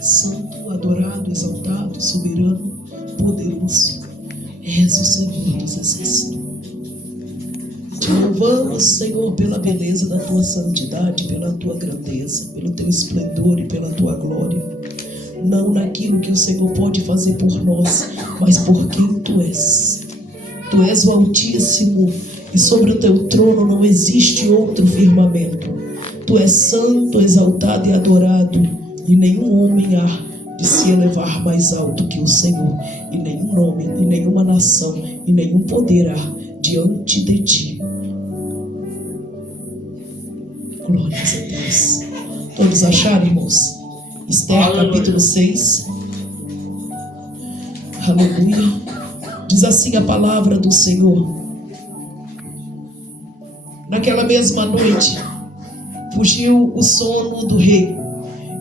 santo, adorado, exaltado, soberano, poderoso. És o Senhor dos exércitos. Te louvamos, Senhor, pela beleza da tua santidade, pela tua grandeza, pelo teu esplendor e pela tua glória. Não naquilo que o Senhor pode fazer por nós, mas por quem tu és. Tu és o Altíssimo e sobre o teu trono não existe outro firmamento. Tu és santo, exaltado e adorado, e nenhum homem há de se elevar mais alto que o Senhor, e nenhum nome, e nenhuma nação, e nenhum poder há diante de ti. Glórias a Deus. Todos acharam, irmãos? Esther, capítulo 6. Aleluia. Diz assim a palavra do Senhor: naquela mesma noite fugiu o sono do rei,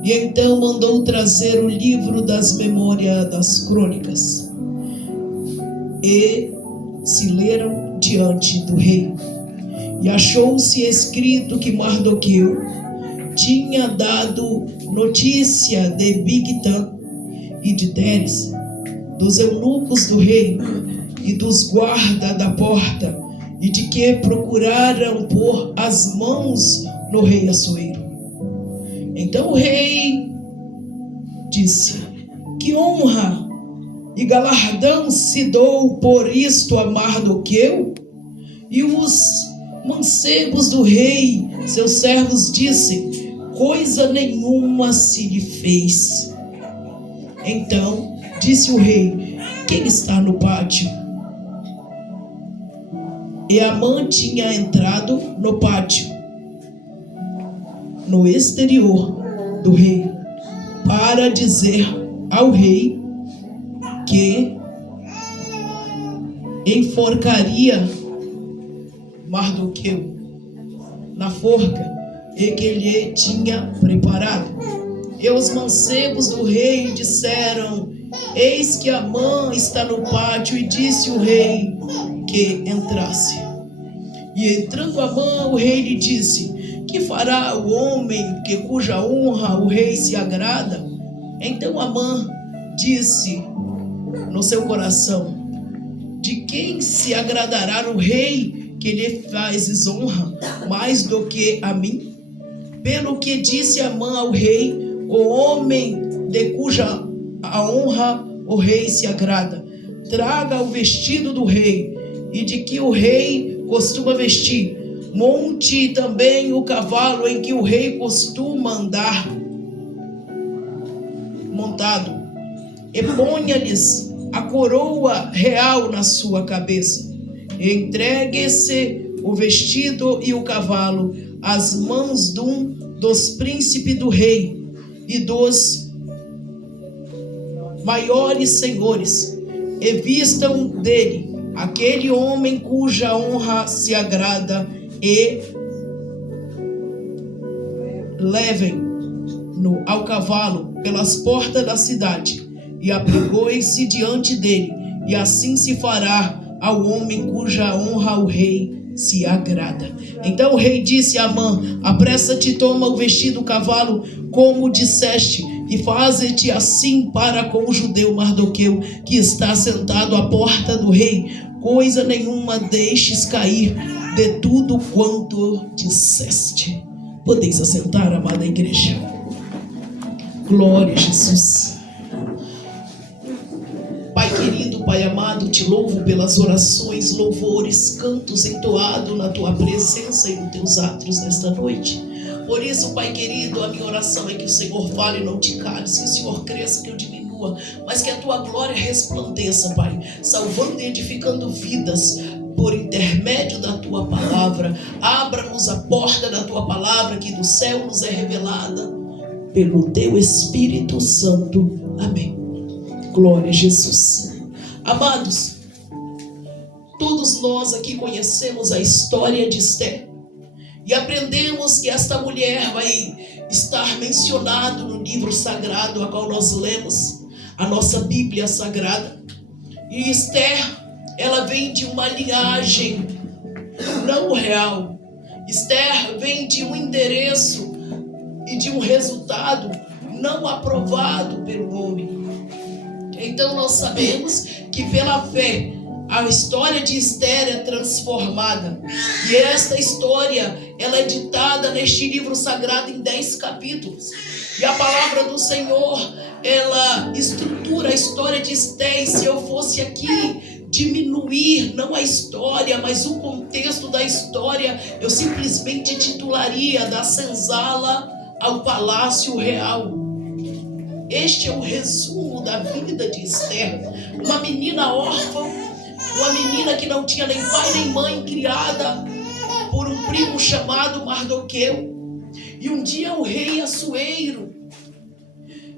e então mandou trazer o livro das memórias das crônicas, e se leram diante do rei. E achou-se escrito que Mardoqueu tinha dado notícia de Bigtã e de Teres, dos eunucos do rei e dos guardas da porta, e de que procuraram pôr as mãos no rei Assuero. Então o rei disse: que honra e galardão se dou por isto a Mardoqueu? E os mancebos do rei, seus servos, disse: coisa nenhuma se lhe fez. Então disse o rei: quem está no pátio? E Amã tinha entrado no pátio, no exterior do rei, para dizer ao rei que enforcaria Mardoqueu na forca e que lhe tinha preparado. E os mancebos do rei disseram: eis que Amã está no pátio. E disse o rei que entrasse. E entrando Amã, o rei lhe disse: que fará o homem cuja honra o rei se agrada? Então Amã disse no seu coração: de quem se agradará o rei que lhe faz desonra mais do que a mim? Pelo que disse Amã ao rei: o homem de cuja a honra o rei se agrada, traga o vestido do rei, e de que o rei costuma vestir, monte também o cavalo em que o rei costuma andar montado, e ponha-lhes a coroa real na sua cabeça. E entregue-se o vestido e o cavalo às mãos de um dos príncipes do rei e dos maiores senhores, e vistam dele aquele homem cuja honra se agrada, e levem-no ao cavalo pelas portas da cidade, e apregoem-se diante dele, e assim se fará ao homem cuja honra o rei se agrada. Então o rei disse a Amã: apressa-te, toma o vestido do cavalo, como disseste, e faze-te assim para com o judeu Mardoqueu, que está sentado à porta do rei. Coisa nenhuma deixes cair de tudo quanto disseste. Podeis assentar, amada igreja. Glória a Jesus. Pai querido, Pai amado, te louvo pelas orações, louvores, cantos entoados na tua presença e nos teus átrios nesta noite. Por isso, Pai querido, a minha oração é que o Senhor fale e não te cales, que o Senhor cresça, que eu diminua, mas que a tua glória resplandeça, Pai, salvando e edificando vidas por intermédio da tua palavra. Abra-nos a porta da tua palavra, que do céu nos é revelada pelo teu Espírito Santo. Amém. Glória a Jesus. Amados, todos nós aqui conhecemos a história de Esther. E aprendemos que esta mulher vai estar mencionada no livro sagrado a qual nós lemos, a nossa Bíblia Sagrada. E Esther, ela vem de uma linhagem não real. Esther vem de um endereço e de um resultado não aprovado pelo homem. Então nós sabemos que pela fé a história de Esther é transformada. E esta história, ela é ditada neste livro sagrado em 10 capítulos. E a palavra do Senhor, ela estrutura a história de Esther. E se eu fosse aqui diminuir, não a história, mas o contexto da história, eu simplesmente titularia da senzala ao palácio real. Este é o resumo da vida de Esther. Uma menina órfã, uma menina que não tinha nem pai nem mãe, criada por um primo chamado Mardoqueu. E um dia o rei Assuero,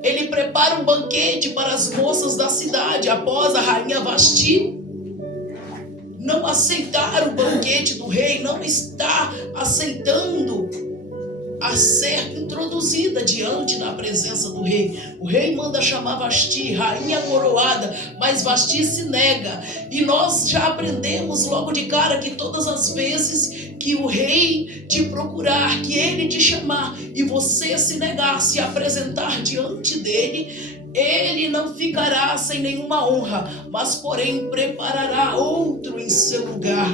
ele prepara um banquete para as moças da cidade, após a rainha Vasti não aceitar o banquete do rei, não está aceitando a ser introduzida diante da presença do rei. O rei manda chamar Vasti, rainha coroada, mas Vasti se nega. E nós já aprendemos logo de cara que todas as vezes que o rei te procurar, que ele te chamar e você se negar, se apresentar diante dele, ele não ficará sem nenhuma honra, mas porém preparará outro em seu lugar.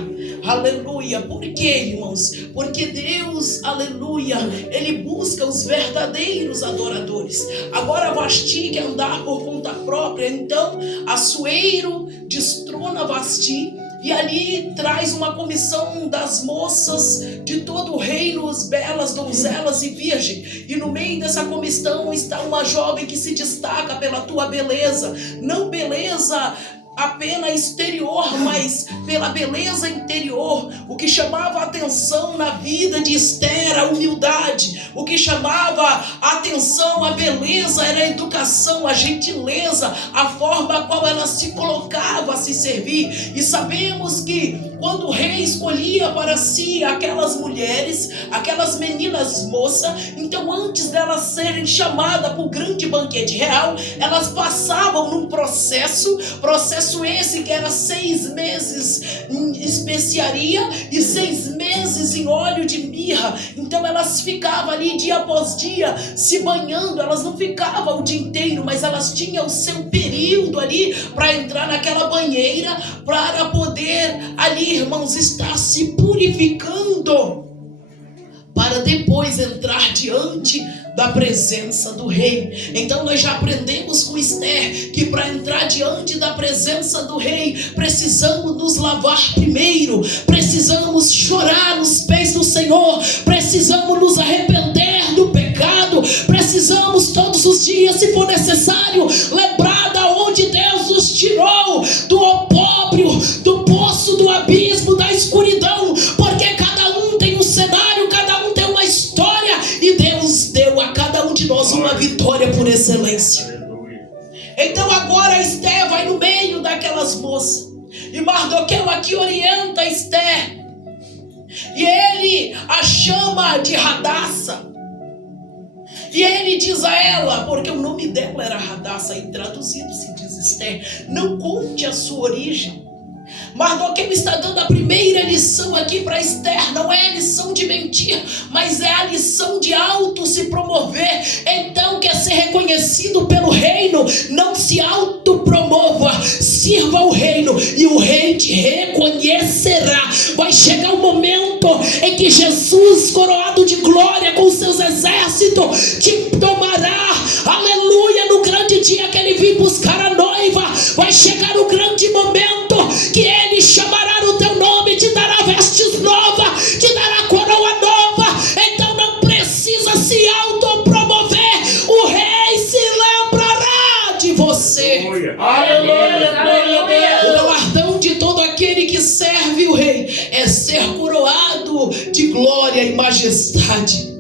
Aleluia. Por quê, irmãos? Porque Deus, aleluia, ele busca os verdadeiros adoradores. Agora Vasti quer andar por conta própria, então Assuero destrona Vasti e ali traz uma comissão das moças de todo o reino, belas, donzelas e virgens. E no meio dessa comissão está uma jovem que se destaca pela tua beleza. Não beleza apenas exterior, mas pela beleza interior. O que chamava a atenção na vida de Esther, a humildade. O que chamava a atenção, a beleza, era a educação, a gentileza, a forma qual ela se colocava a se servir. E sabemos que quando o rei escolhia para si aquelas mulheres, aquelas meninas moças, então antes delas serem chamadas para o grande banquete real, elas passavam num processo esse que era 6 meses em especiaria e 6 meses em óleo de mirra. Então elas ficavam ali dia após dia se banhando. Elas não ficavam o dia inteiro, mas elas tinham o seu período ali para entrar naquela banheira, para poder ali, irmãos, estar se purificando, para depois entrar diante da presença do rei. Então nós já aprendemos com Esther que para entrar diante da presença do rei, precisamos nos lavar primeiro, precisamos chorar nos pés do Senhor, precisamos nos arrepender do pecado, precisamos todos os dias, se for necessário, lembrar da onde Deus nos tirou, do opróbrio, do poço, do abismo, da escuridão, porque cada um tem um cenário, cada um tem uma história, e Deus deu a cada um de nós uma vitória por excelência. Então agora Esther vai no meio daquelas moças, e Mardoqueu aqui orienta Esther, e ele a chama de Radassa, e ele diz a ela, porque o nome dela era Radassa, e traduzido se diz Esther, não conte a sua origem. Mardoqueu está dando a primeira lição aqui para Esther. Não é a lição de mentir, mas é a lição de auto se promover. Então quer ser reconhecido pelo reino, não se autopromova, sirva o reino e o rei te reconhecerá. Vai chegar um momento em que Jesus, coroado de glória com seus exércitos, te tomará, aleluia, no grande dia que ele vir buscar a noiva. Vai chegar o grande momento que ele chamará no teu nome, te dará vestes novas, te dará coroa nova. Então não precisa se autopromover, o rei se lembrará de você. O galardão de todo aquele que serve o rei é ser coroado de glória e majestade.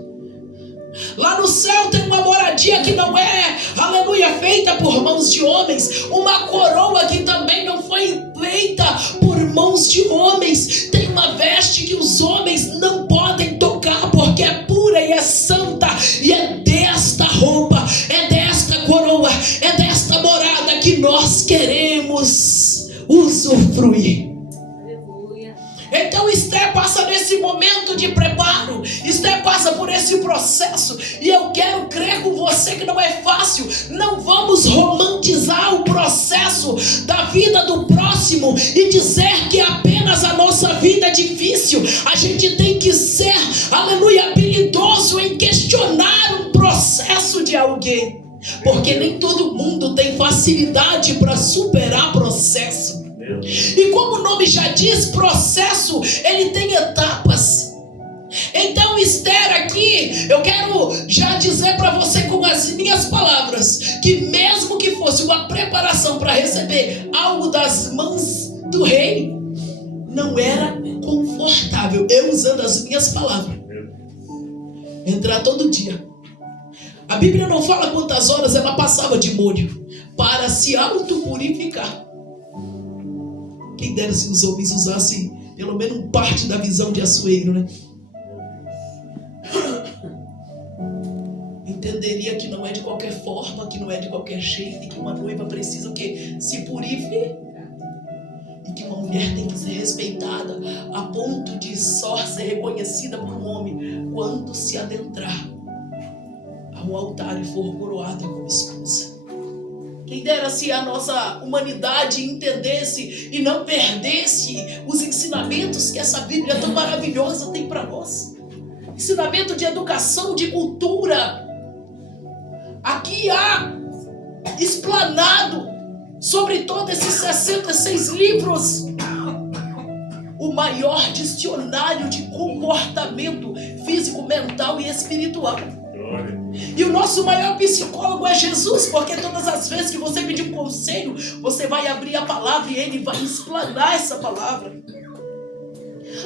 Lá no céu tem uma moradia que não é, aleluia, feita por mãos de homens. Uma coroa que também não foi feita por mãos de homens. Tem uma veste que os homens não podem tocar, porque é pura e é santa. E é desta roupa, é desta coroa, é desta morada que nós queremos usufruir. Então Esther passa nesse momento de preparo, Esther passa passa por esse processo, e eu quero crer com você que não é fácil. Não vamos romantizar o processo da vida do próximo e dizer que apenas a nossa vida é difícil. A gente tem que ser, aleluia, habilidoso em questionar um processo de alguém, porque nem todo mundo tem facilidade para superar processo. E como o nome já diz, processo, ele tem etapas. Então, Esther aqui, eu quero já dizer para você com as minhas palavras, que mesmo que fosse uma preparação para receber algo das mãos do rei, não era confortável. Eu, usando as minhas palavras, entrar todo dia. A Bíblia não fala quantas horas ela passava de molho para se autopurificar. Quem dera se os homens usassem pelo menos parte da visão de Assuero, né? Entenderia que não é de qualquer forma, que não é de qualquer jeito, e que uma noiva precisa o quê? Se purificar. E que uma mulher tem que ser respeitada a ponto de só ser reconhecida por um homem quando se adentrar ao altar e for coroada como esposa. Quem dera se a nossa humanidade entendesse e não perdesse os ensinamentos que essa Bíblia tão maravilhosa tem para nós. Ensinamento de educação, de cultura. Aqui há explanado sobre todos esses 66 livros o maior dicionário de comportamento físico, mental e espiritual. E o nosso maior psicólogo é Jesus, porque todas as vezes que você pedir um conselho, você vai abrir a palavra e ele vai explanar essa palavra.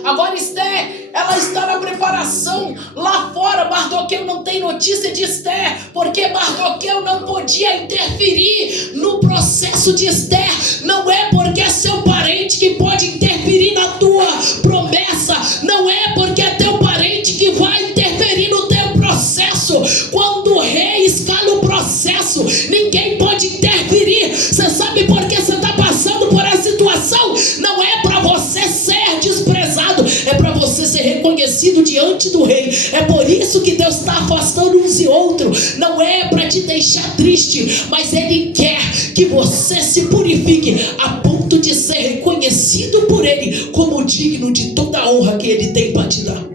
Agora Esther, ela está na preparação. Lá fora, Mardoqueu não tem notícia de Esther, porque Mardoqueu não podia interferir no processo de Esther. Não é porque é seu parente que pode interferir na tua promessa. Não é porque é teu parente que vai interferir no teu processo. Quando o rei escala o processo, ninguém pode interferir. Você sabe por que você está passando por essa situação? Não é para você ser desprezado, é para você ser reconhecido diante do rei. É por isso que Deus está afastando uns e outros. Não é para te deixar triste, mas Ele quer que você se purifique a ponto de ser reconhecido por Ele como digno de toda a honra que Ele tem para te dar.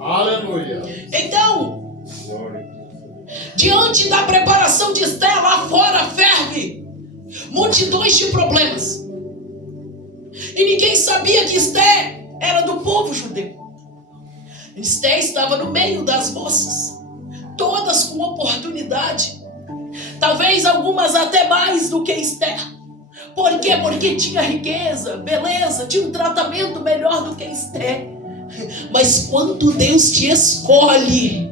Aleluia. Então, diante da preparação de Esther, lá fora ferve multidões de problemas. E ninguém sabia que Esther era do povo judeu. Esther estava no meio das moças, todas com oportunidade. Talvez algumas até mais do que Esther. Por quê? Porque tinha riqueza, beleza, tinha um tratamento melhor do que Esther. Mas quando Deus te escolhe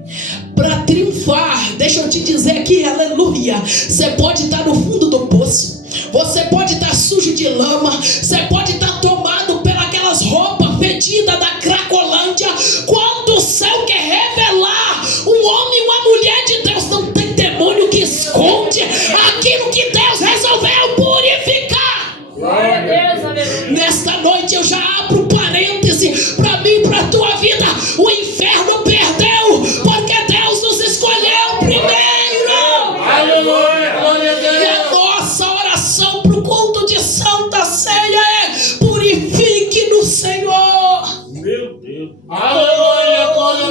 para triunfar, deixa eu te dizer aqui, aleluia, você pode estar no fundo do poço, você pode estar sujo de lama, você pode estar tomado pelas roupas fedidas da Cracolândia. Quando o céu quer revelar um homem e uma mulher de Deus, não tem demônio que esconde aquilo que Deus resolveu purificar. Glória a Deus, aleluia. Nesta noite eu já abro um parêntese para mim e para a tua vida. O inferno perdeu, porque Deus nos escolheu primeiro. Aleluia, glória a Deus. E a nossa oração para o culto de Santa Ceia é: purifique no Senhor. Meu Deus. Aleluia, glória a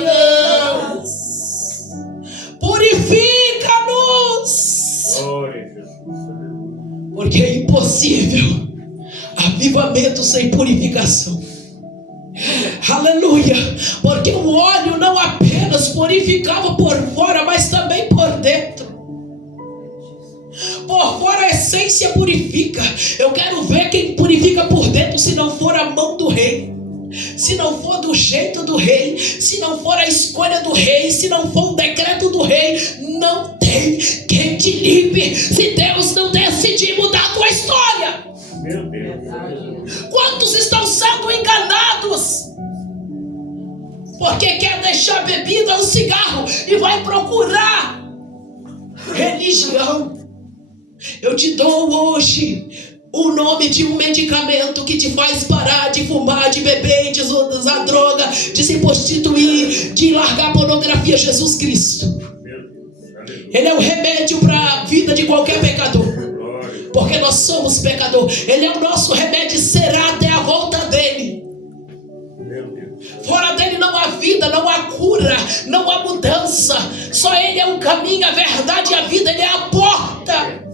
Deus. Purifica-nos. Glória a Deus. Porque é impossível avivamento sem purificação. Aleluia. Porque o óleo não apenas purificava por fora, mas também por dentro. Por fora a essência purifica. Eu quero ver quem purifica por dentro, se não for a mão do rei, se não for do jeito do rei, se não for a escolha do rei, se não for o decreto do rei. Não tem quem te livre se Deus não decidir mudar a tua história. Meu Deus. Quantos estão sendo enganados porque quer deixar a bebida, o cigarro, e vai procurar religião? Eu te dou hoje o nome de um medicamento que te faz parar de fumar, de beber, de usar droga, de se prostituir, de largar a pornografia. Jesus Cristo, Ele é o remédio para a vida de qualquer pecador, porque nós somos pecadores. Ele é o nosso remédio, será até a volta dele. Fora dele não há vida, não há cura, não há mudança. Só Ele é o caminho, a verdade e a vida. Ele é a porta.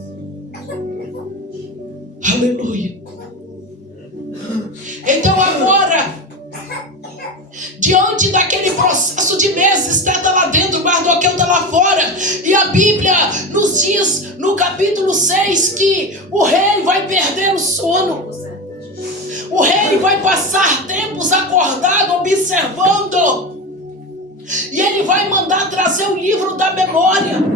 Aleluia. Então agora, diante daquele processo de meses, Esther está lá dentro, Mardoqueu está lá fora, e a Bíblia nos diz no capítulo 6 que o rei vai perder o sono. O rei vai passar tempos acordado, observando, e ele vai mandar trazer o livro da memória.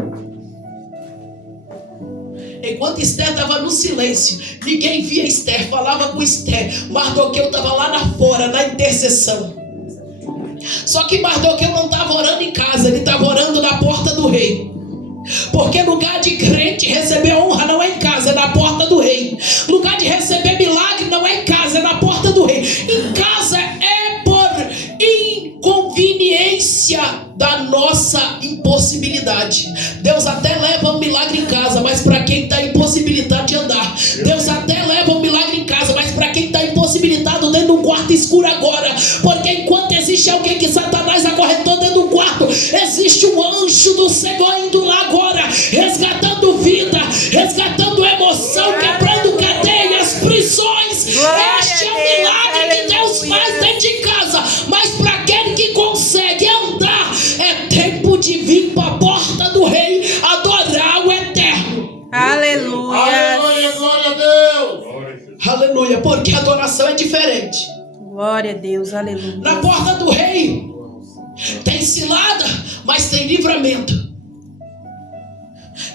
Enquanto Esther estava no silêncio, ninguém via Esther, falava com Esther. Mardoqueu estava lá na fora, na intercessão. Só que Mardoqueu não estava orando em casa, ele estava orando na porta do rei. Porque lugar de crente receber honra não é em casa, é na porta do rei. Lugar de receber milagre não é em casa, é na porta do rei. Em casa é por inconveniência da nossa impossibilidade. Deus até leva um milagre em casa, mas para quem está impossibilitado de andar. Deus até leva um milagre em casa, mas para quem está impossibilitado dentro de um quarto escuro agora. Porque enquanto existe alguém que Satanás acorrentou dentro do quarto, existe um anjo do Senhor indo lá agora, resgatando vida, resgatando emoção, quebrando cadeias, prisões. Este é o milagre que Deus faz dentro de casa. Mas para aquele que consegue andar, é tempo de vir para a porta do rei, adorar o eterno. Aleluia. Aleluia, glória a Deus. Aleluia, porque a adoração é diferente. Glória a Deus, aleluia. Na porta do rei tem cilada, mas tem livramento.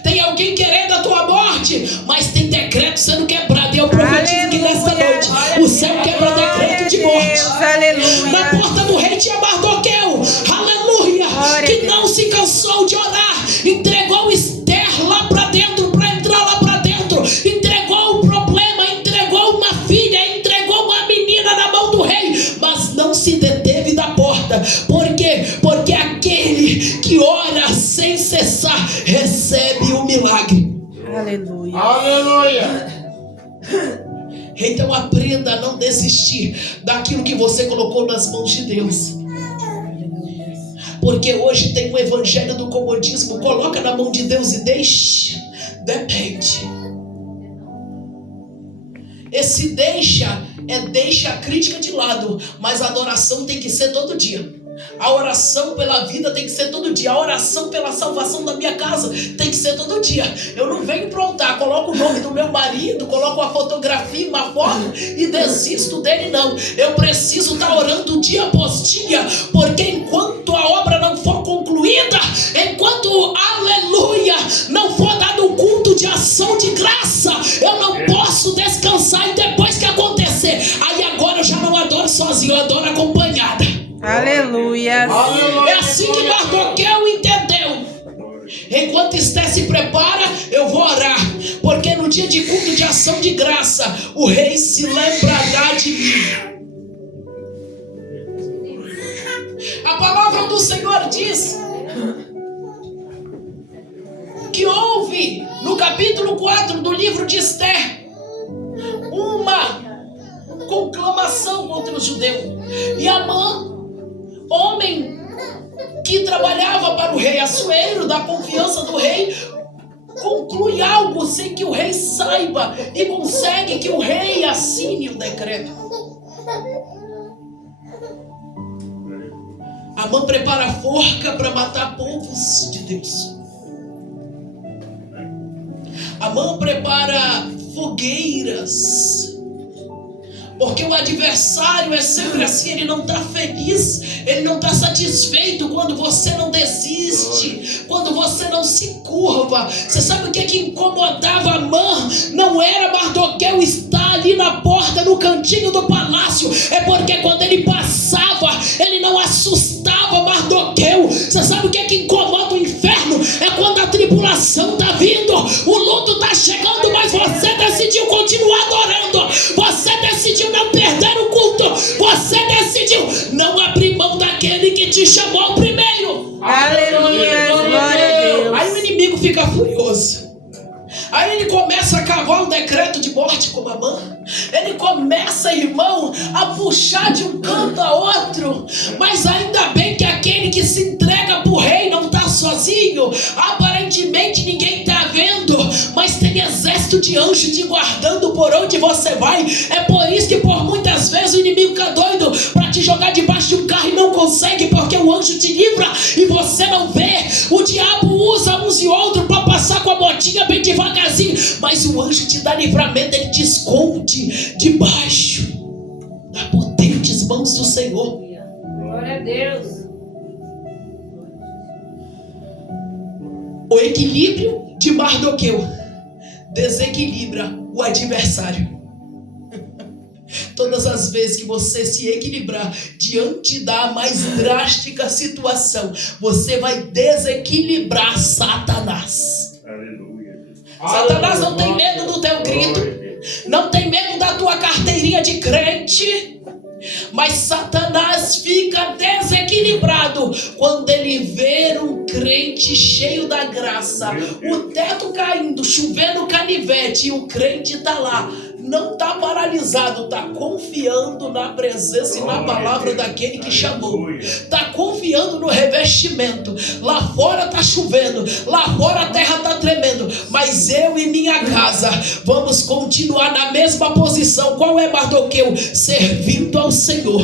Tem alguém querendo a tua morte, mas tem decreto sendo quebrado. E eu profetizo que nessa noite o céu quebra decreto de morte. Aleluia. Na porta do rei tinha Mardoqueu, aleluia, que não se cansou de orar. Entregou Esther lá para dentro, para entrar lá para dentro. Entregou o problema, entregou uma filha, entregou uma menina na mão do rei, mas não se deteve da porta. Por quê? Porque aquele que ora sem cessar recebe o milagre. Aleluia. Aleluia. Então aprenda a não desistir daquilo que você colocou nas mãos de Deus. Porque hoje tem um evangelho do comodismo. Coloca na mão de Deus e deixa. Depende. Esse deixa a crítica de lado, mas a adoração tem que ser todo dia. A oração pela vida tem que ser todo dia. A oração pela salvação da minha casa tem que ser todo dia. Eu não venho pro altar, coloco o nome do meu marido, coloco uma fotografia, uma foto e desisto dele, não. Eu preciso estar orando dia após dia, porque enquanto a obra não for concluída, enquanto, aleluia, não for dado um culto de ação de graça, eu não posso descansar. E depois que acontecer, aí agora eu já não adoro sozinho, eu adoro acompanhada. Aleluia. É assim que Mardoqueu entendeu. Enquanto Esther se prepara, eu vou orar, porque no dia de culto de ação de graça, o rei se lembrará de mim. A palavra do Senhor diz que houve no capítulo 4 do livro de Esther uma conclamação contra o judeu. E Amã, homem que trabalhava para o rei, Assuero, da confiança do rei, conclui algo sem que o rei saiba e consegue que o rei assine o decreto. Amã prepara a forca para matar povos de Deus. Amã prepara fogueiras, porque o adversário é sempre assim, ele não está feliz, ele não está satisfeito quando você não desiste, quando você não se curva. Você sabe o que incomodava Amã? Não era Mardoqueu estar ali na porta, no cantinho do palácio, é porque quando ele passava, ele não assustava Mardoqueu. Você sabe o que incomoda o inferno? É quando a tribulação está vindo, o luto está chegando, mas você decidiu continuar adorando. furioso. Aí ele começa a cavar um decreto de morte com Amã. Ele começa, irmão, a puxar de um canto a outro. Mas ainda bem que aquele que se entrega para o rei não está sozinho. Aparentemente ninguém está vendo, mas tem exército de anjos te guardando por onde você vai. É por isso que por muitas vezes o inimigo fica doido para te jogar debaixo de um carro e não consegue, porque o anjo te livra e você não vê. O diabo usa uns e outros para passar com a botinha bem devagarzinho, mas o anjo te dá livramento, ele te esconde debaixo das potentes mãos do Senhor. Glória a Deus. O equilíbrio de Mardoqueu desequilibra o adversário. Todas as vezes que você se equilibrar diante da mais drástica situação, você vai desequilibrar Satanás. Aleluia. Satanás não tem medo do teu grito, não tem medo da tua carteirinha de crente, mas Satanás fica desequilibrado quando ele vê um crente cheio da graça, o teto caindo, chovendo canivete, e o crente está lá. Não está paralisado, está confiando na presença e na palavra daquele que chamou. Está confiando no revestimento. Lá fora está chovendo, lá fora a terra está tremendo, mas eu e minha casa vamos continuar na mesma posição. Qual é, Mardoqueu? Servindo ao Senhor.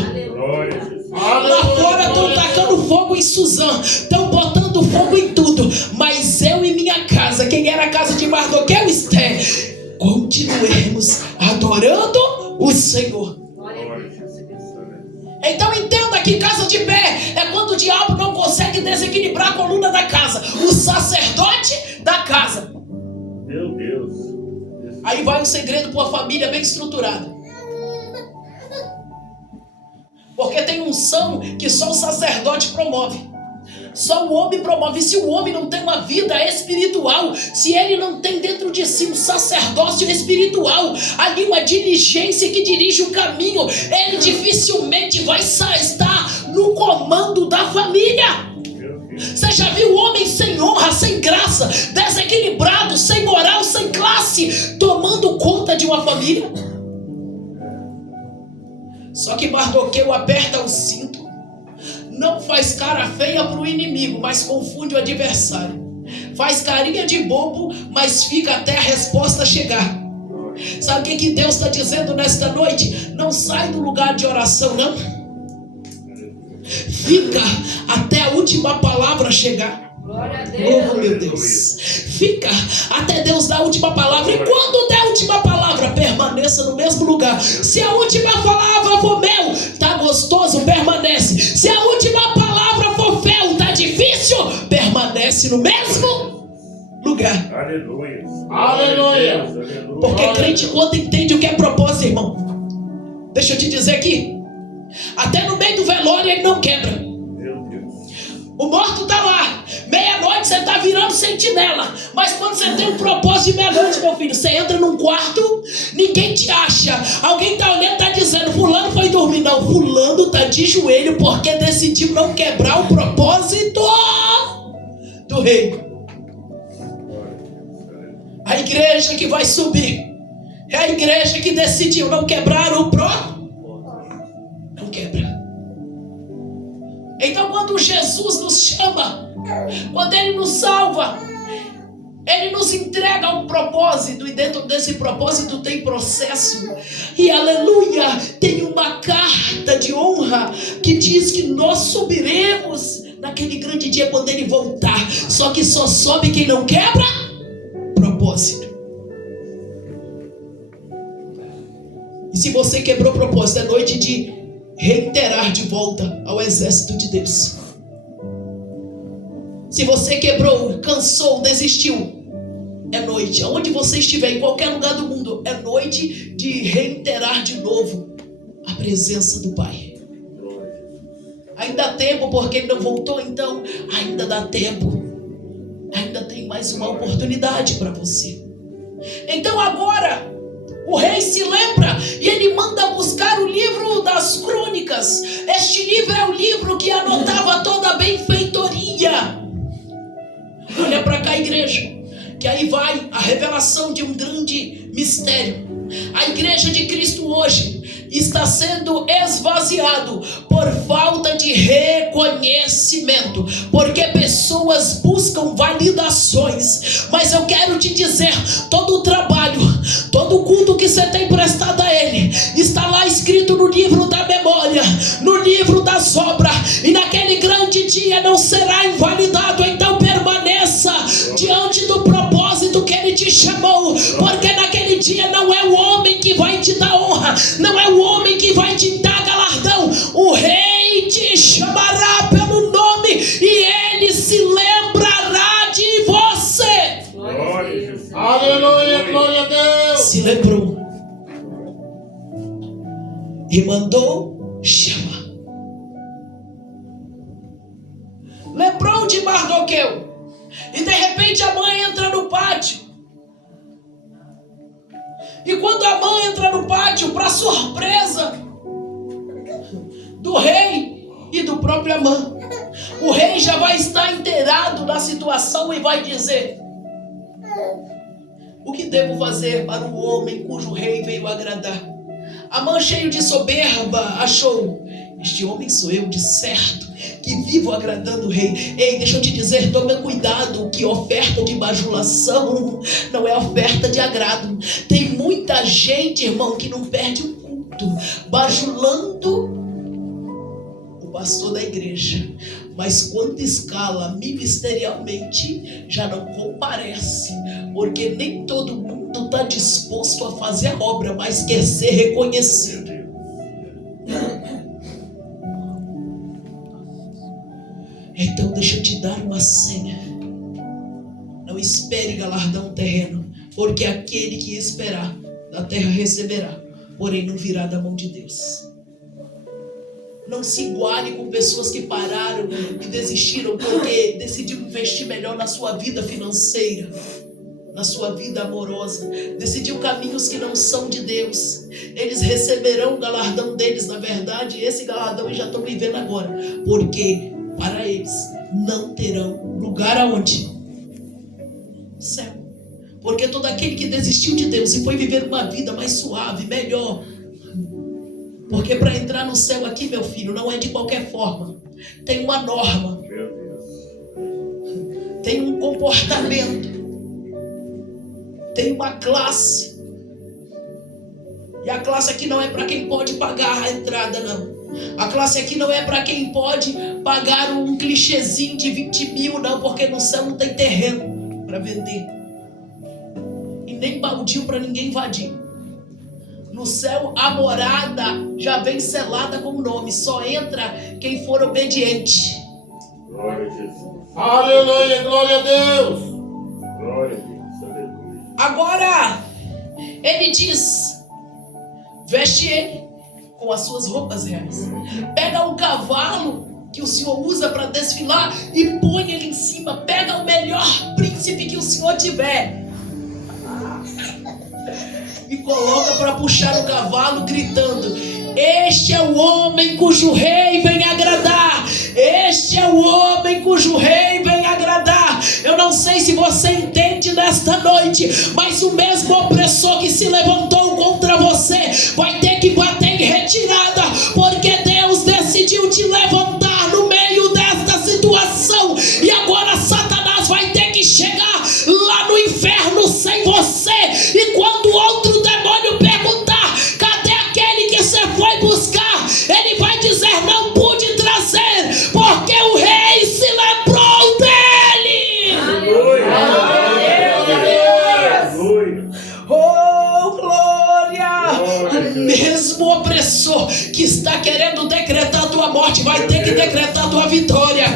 Lá fora estão tacando fogo em Suzã, estão botando fogo em tudo, mas eu e minha casa, quem era a casa de Mardoqueu? Esther. Continuemos adorando o Senhor. Então entenda que casa de pé é quando o diabo não consegue desequilibrar a coluna da casa, o sacerdote da casa. Meu Deus. Aí vai um segredo para uma família bem estruturada. Porque tem unção que só o sacerdote promove. Só o homem promove. E se o homem não tem uma vida espiritual, se ele não tem dentro de si um sacerdócio espiritual, ali uma diligência que dirige o caminho, ele dificilmente vai estar no comando da família. Você já viu o homem sem honra, sem graça, desequilibrado, sem moral, sem classe, tomando conta de uma família? Só que Mardoqueu aperta o cinto, não faz cara feia para o inimigo, mas confunde o adversário. Faz carinha de bobo, mas fica até a resposta chegar. Sabe o que Deus está dizendo nesta noite? Não sai do lugar de oração, não. Fica até a última palavra chegar. Glória a Deus. Oh, meu Deus. Fica até Deus dar a última palavra. E quando der a última palavra, permaneça no mesmo lugar. Se a última palavra for mel, tá gostoso, permanece. Se a última palavra for fel, tá difícil, permanece no mesmo lugar. Aleluia. Aleluia. Porque crente, quando entende o que é propósito, irmão, deixa eu te dizer aqui, até no meio do velório ele não quebra. O morto está lá, meia-noite você está virando sentinela. Mas quando você tem um propósito de meia-noite, meu filho, você entra num quarto, ninguém te acha. Alguém está olhando, está dizendo, fulano foi dormir. Não, fulano está de joelho porque decidiu não quebrar o propósito do rei. A igreja que vai subir é a igreja que decidiu não quebrar o propósito. Não quebra. Então quando Jesus nos chama, quando Ele nos salva, Ele nos entrega um propósito, e dentro desse propósito tem processo, e aleluia, tem uma carta de honra que diz que nós subiremos naquele grande dia quando Ele voltar. Só que só sobe quem não quebra propósito. E se você quebrou propósito, é noite de reiterar de volta ao exército de Deus. Se você quebrou, cansou, desistiu, é noite, aonde você estiver, em qualquer lugar do mundo, é noite de reiterar de novo a presença do Pai. Ainda há tempo, porque Ele não voltou, então ainda dá tempo. Ainda tem mais uma oportunidade para você. Então agora o rei se lembra e ele manda buscar o livro das crônicas. Este livro é o livro que anotava toda a benfeitoria. Olha para cá, igreja. que aí vai a revelação de um grande mistério. A igreja de Cristo hoje está sendo esvaziado por falta de reconhecimento, porque pessoas buscam validações. Mas eu quero te dizer, todo o trabalho, todo o culto que você tem prestado a Ele, está lá escrito no livro da memória, no livro das obras, e naquele grande dia não será invalidado. Então permaneça diante do propósito que Ele te chamou, porque naquele dia não é o homem que vai te dar honra, não é o homem que vai te dar galardão. O Rei te chamará pelo nome e Ele se lembrará de você. Glória a Deus. Aleluia, glória a Deus. Se lembrou e mandou chamar. Lembrou de Mardoqueu. E de repente a mãe entra no pátio. E quando a mãe entra no pátio, para surpresa do rei e do próprio Amã, o rei já vai estar inteirado da situação e vai dizer: o que devo fazer para o homem cujo rei veio agradar? Amã, cheio de soberba, achou: este homem sou eu de certo, que vivo agradando o rei. Ei, deixa eu te dizer, tome cuidado, que oferta de bajulação não é oferta de agrado. Tem muita gente, irmão, que não perde o culto bajulando o pastor da igreja, mas quando escala ministerialmente já não comparece, porque nem todo mundo está disposto a fazer a obra, mas quer ser reconhecido. Então deixa eu te dar uma senha: não espere galardão terreno, porque aquele que esperar da terra receberá, porém não virá da mão de Deus. Não se iguale com pessoas que pararam e desistiram porque decidiram investir melhor na sua vida financeira, na sua vida amorosa, decidiu caminhos que não são de Deus. Eles receberão o galardão deles, na verdade, esse galardão eles já estão vivendo agora, porque para eles não terão lugar aonde? No céu. Porque todo aquele que desistiu de Deus e foi viver uma vida mais suave, melhor, porque para entrar no céu aqui, meu filho, não é de qualquer forma. Tem uma norma, tem um comportamento, tem uma classe. E a classe aqui não é para quem pode pagar a entrada, não. A classe aqui não é para quem pode pagar um clichêzinho de 20 mil, não, porque no céu não tem terreno para vender e nem baldio para ninguém invadir. No céu a morada já vem selada com o nome, só entra quem for obediente. Glória a Jesus. Aleluia, glória a Deus. Glória a Deus. Aleluia. Agora ele diz: veste ele com as suas roupas reais, pega um cavalo que o Senhor usa para desfilar e põe ele em cima, pega o melhor príncipe que o Senhor tiver e coloca para puxar o cavalo, gritando: este é o homem cujo rei vem agradar, este é o homem cujo rei vem agradar. Eu não sei se você entende nesta noite, mas o mesmo opressor que se levantou contra você vai ter que bater em retirada, porque Deus decidiu te levantar no meio desta situação, e agora Satanás vai ter que chegar lá no inferno sem você. E quando outro demônio perguntar: cadê aquele que você foi buscar? Ele vai dizer: não pude trazer, porque o rei se lembrou dele. Aleluia. Oh, glória! O mesmo opressor que está querendo decretar a tua morte vai ter que decretar a tua vitória.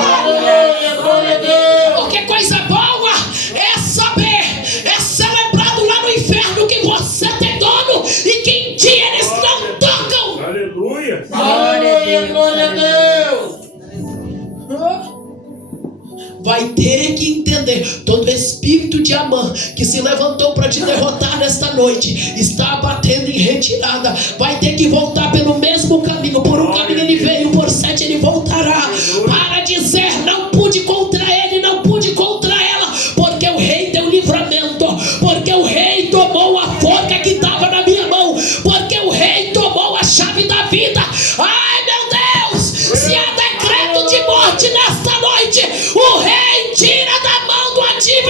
Aleluia, glória a Deus. Porque coisa boa é saber, é ser lembrado lá no inferno que você tem dono e que em ti eles não tocam. Aleluia. Glória a Deus. Glória a Deus. Vai ter que entender: todo espírito de Amã que se levantou para te derrotar nesta noite está batendo em retirada. Vai ter que voltar pelo mesmo caminho. Por um caminho ele veio, por 7 ele voltará, para dizer: não pude contra ele, não pude contra ela, porque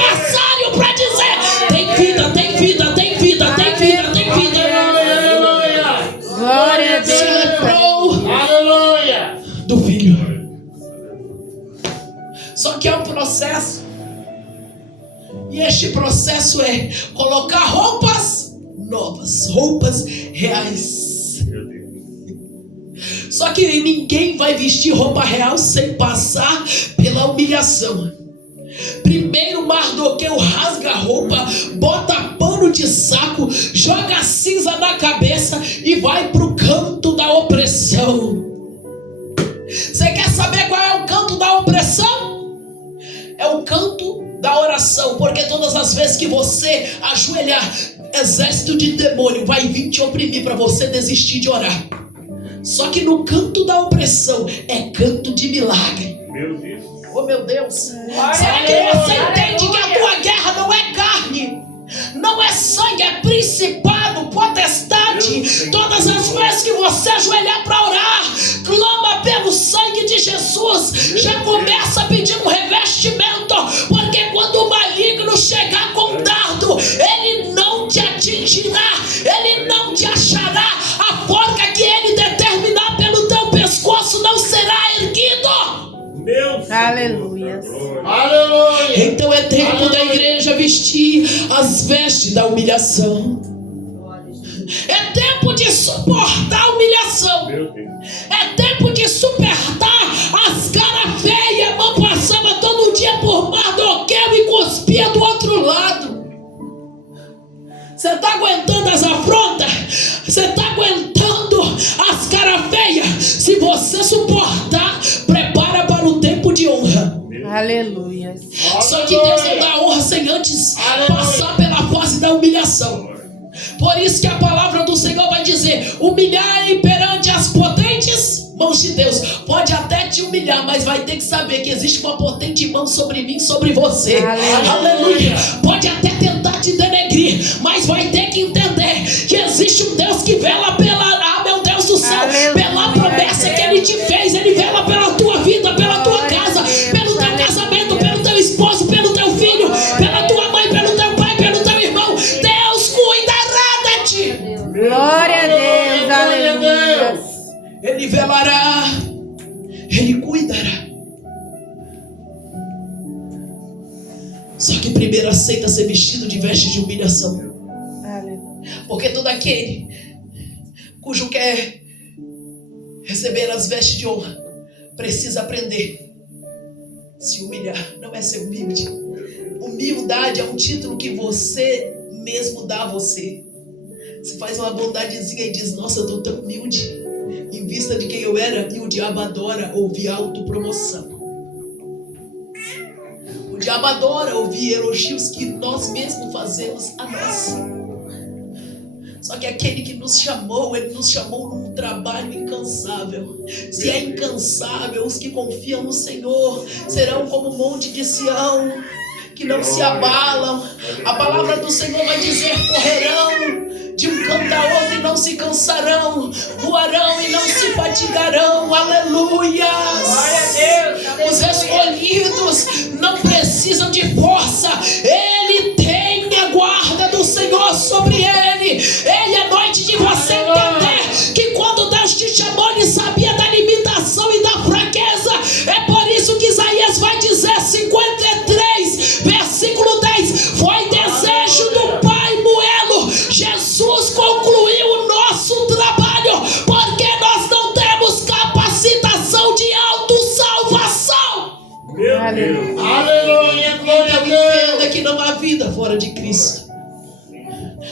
aniversário para dizer: tem vida, tem vida, tem vida, tem vida, tem vida. Aleluia. Glória a Se Deus. lembrou Aleluia. do filho. Só que é um processo. E este processo é colocar roupas novas, roupas reais. Só que ninguém vai vestir roupa real sem passar pela humilhação. Primeiro Mardoqueu rasga a roupa, bota pano de saco, joga cinza na cabeça e vai pro canto da opressão. Você quer saber qual é o canto da opressão? É o canto da oração, porque todas as vezes que você ajoelhar, exército de demônio vai vir te oprimir para você desistir de orar. Só que no canto da opressão é canto de milagre. Meu Deus. Oh meu Deus, será que você entende que a tua guerra não é carne, não é sangue, é principado, potestade? Todas as vezes que você ajoelhar para orar, clama pelo sangue de Jesus, já começa pedindo um revestimento, porque quando o maligno chegar com dardo, ele não te atingirá, ele não te achará, a forca que ele determinar pelo teu pescoço não será erguido. Meu Aleluia. Aleluia. Então é tempo da igreja vestir as vestes da humilhação. É tempo de suportar a humilhação. Meu Deus. É tempo de suportar as caras feias. Mão passava todo dia por Mardoqueu e cuspia do outro lado. Você está aguentando as afrontas? Você está aguentando as caras feias? Se você suportar, prepara para o tempo de honra. Aleluia. Só que Deus não dá honra sem antes passar pela fase da humilhação. Por isso que a palavra do Senhor vai dizer: humilhai perante as potentes mãos de Deus. Pode até te humilhar, mas vai ter que saber que existe uma potente mão sobre mim, sobre você. Aleluia. Pode até tentar te denegrir, mas vai ter que entender que existe um Deus que vela pela, meu Deus do céu, pela promessa que Ele te fez. Ele vela pela tua vida, pela tua casa, pelo teu casamento, pelo teu esposo, pelo teu filho, pela tua mãe, pelo teu pai, pelo teu irmão. Deus cuidará de ti. Glória a Deus. Aleluia. Ele velará, Ele cuidará. Só que primeiro aceita ser vestido de vestes de humilhação. Aleluia. Porque todo aquele cujo quer receber as vestes de honra precisa aprender a se humilhar. Não é ser humilde. Humildade é um título que você mesmo dá a você. Você faz uma bondadezinha e diz: nossa, eu estou tão humilde em vista de quem eu era. E o diabo adora ouvir autopromoção. O diabo adora ouvir elogios que nós mesmos fazemos a nós. Só que aquele que nos chamou, Ele nos chamou num trabalho incansável. Se é incansável, os que confiam no Senhor serão como o monte de Sião, que não se abalam. A palavra do Senhor vai dizer: correrão de um canto a outro e não se cansarão, voarão e não se fatigarão. Aleluia! Os escolhidos não precisam de força. Ele tem a guarda do Senhor sobre ele. Ele é noite de você entender que quando Deus te chamou, Ele sabia da limitação e da fraqueza. É por isso que Isaías vai dizer, 53, versículo 10: foi desejo do Pai Moelo. Jesus concluiu o nosso trabalho, porque nós não temos capacitação de autossalvação. Meu Deus. Aleluia. Glória a Deus. Entenda que não há vida fora de Cristo.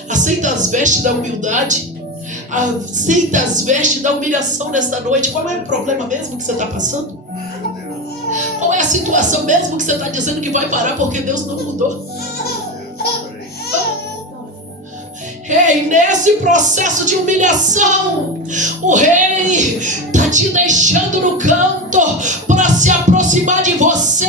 Aceita as vestes da humildade. Aceita as vestes da humilhação nesta noite. Qual é o problema mesmo que você está passando? Qual é a situação mesmo que você está dizendo que vai parar porque Deus não mudou? Ei, nesse processo de humilhação, o rei está te deixando no canto para se aproximar de você.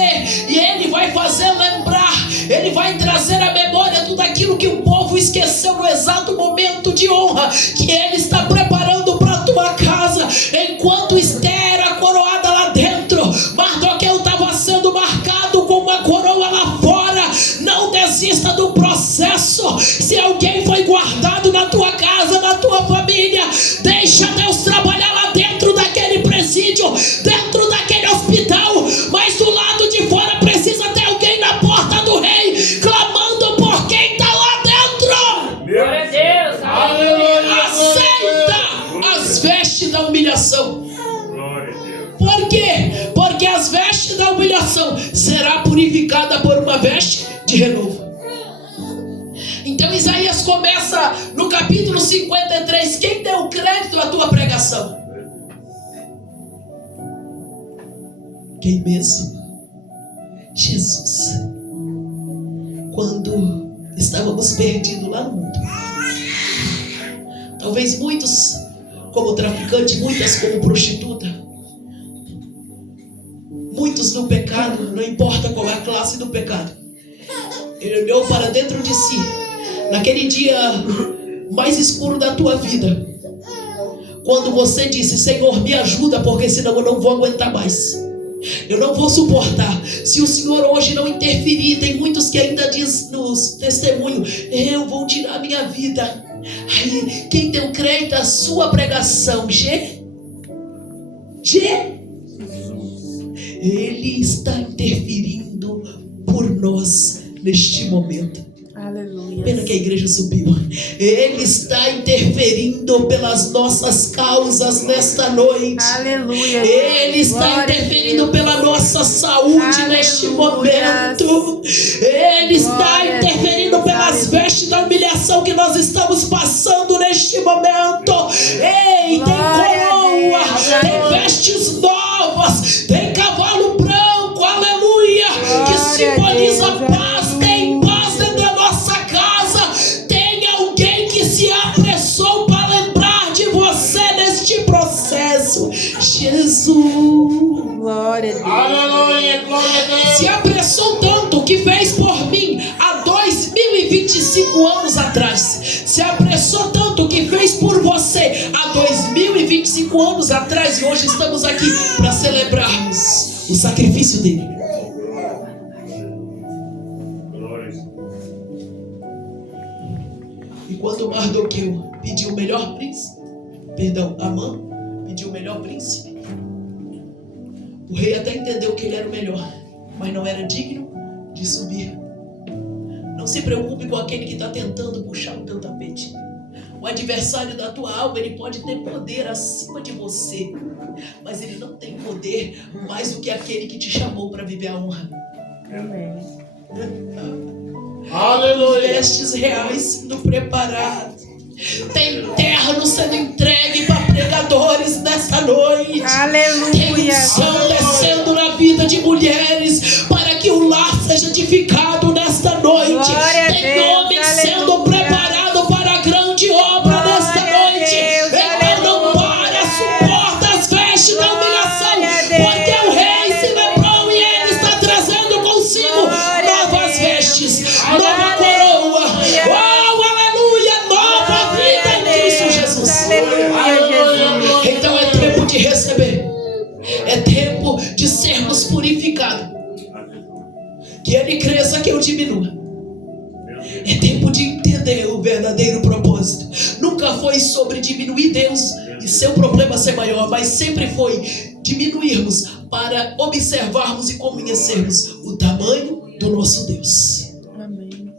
E Ele vai fazer lembrar, Ele vai trazer à memória tudo aquilo que o povo esqueceu no exato momento de honra que Ele está preparando para a tua casa. Enquanto Esther era coroada lá dentro, Mardoqueu estava sendo marcado com uma coroa lá fora. Não desista do processo. Se alguém foi guardado na tua casa, na tua família, deixa Deus trabalhar lá dentro daquele presídio, dentro daquele hospital, mas do lado de fora precisa ter alguém na porta do rei, clamando por quem está lá dentro. Glória a Deus. Aleluia. Aceita as vestes da humilhação. Glória a Deus. Por quê? Porque as vestes da humilhação será purificada por uma veste de renovo. Então Isaías começa no capítulo 53. Quem deu crédito à tua pregação? Quem mesmo? Jesus. Quando estávamos perdidos lá no mundo, talvez muitos como traficante, muitas como prostituta, muitos no pecado, não importa qual é a classe do pecado. Ele olhou para dentro de si, naquele dia mais escuro da tua vida, quando você disse: Senhor, me ajuda, porque senão eu não vou aguentar mais, eu não vou suportar. Se o Senhor hoje não interferir, tem muitos que ainda diz nos testemunhos: eu vou tirar minha vida. Aí, quem deu crédito à sua pregação? Ele está interferindo por nós neste momento. Aleluia. Pena que a igreja subiu. Ele está interferindo pelas nossas causas nesta noite. Aleluia. Ele está Glória a interferindo Deus. pela nossa saúde neste momento. Ele está Glória a interferindo Deus. pelas vestes da humilhação que nós estamos passando neste momento. Ei, tem Glória a coroa, Deus. tem vestes novas, tem cavalo branco, aleluia, que Glória a simboliza Deus. paz. Tem paz dentro da nossa casa. Tem alguém que se apressou para lembrar de você neste processo. Jesus Glória a Deus. Aleluia. Glória a Deus. se apressou tanto que fez por mim há 2025 anos atrás. Se apressou tanto que fez por você há 2025 anos atrás. E hoje estamos aqui para celebrarmos o sacrifício dele. E quando Mardoqueu pediu o melhor príncipe, Amã pediu o melhor príncipe, o rei até entendeu que ele era o melhor, mas não era digno de subir. Não se preocupe com aquele que está tentando puxar o teu tapete. O adversário da tua alma, ele pode ter poder acima de você, mas ele não tem poder mais do que aquele que te chamou para viver a honra. Amém. Aleluia. Vestes reais sendo preparadas. Tem terno sendo entregue para pregadores nesta noite. Tem Aleluia. unção descendo na vida de mulheres para que o lar seja edificado nesta noite. Glória a Tem Deus, homens sendo aleluia. preparados para a grande obra Glória nesta a noite. Deus, Então não aleluia. para, suporta as vestes da humilhação, Glória a Deus, porque o rei se lembrou e ele está trazendo consigo Glória a novas Deus. vestes, Aleluia. nova coroa. Oh, aleluia, nova vida em Cristo Jesus. Aleluia, Jesus. Então é tempo de receber, é tempo de sermos purificados, que ele cresça, que eu diminua. É tempo de entender o verdadeiro propósito. Nunca foi sobre diminuir Deus e seu problema ser maior, mas sempre foi diminuirmos para observarmos e conhecermos o tamanho do nosso Deus. Amém.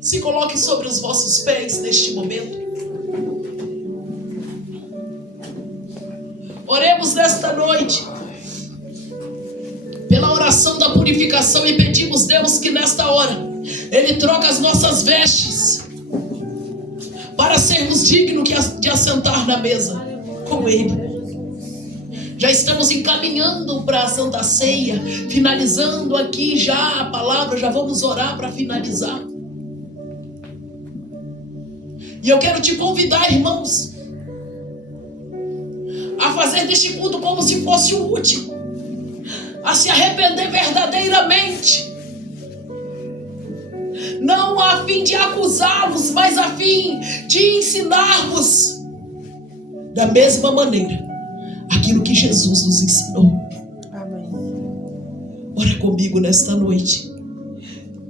Se coloque sobre os vossos pés neste momento. Oremos nesta noite pela oração da purificação e pedimos, Deus, que nesta hora Ele troca as nossas vestes para sermos dignos de assentar na mesa com Ele. Já estamos encaminhando para a Santa Ceia, finalizando aqui já a palavra, já vamos orar para finalizar. E eu quero te convidar, irmãos, a fazer deste culto como se fosse o último, a se arrepender verdadeiramente, não a fim de acusá-los, mas a fim de ensinar-vos da mesma maneira aquilo que Jesus nos ensinou. Amém. Ora comigo nesta noite.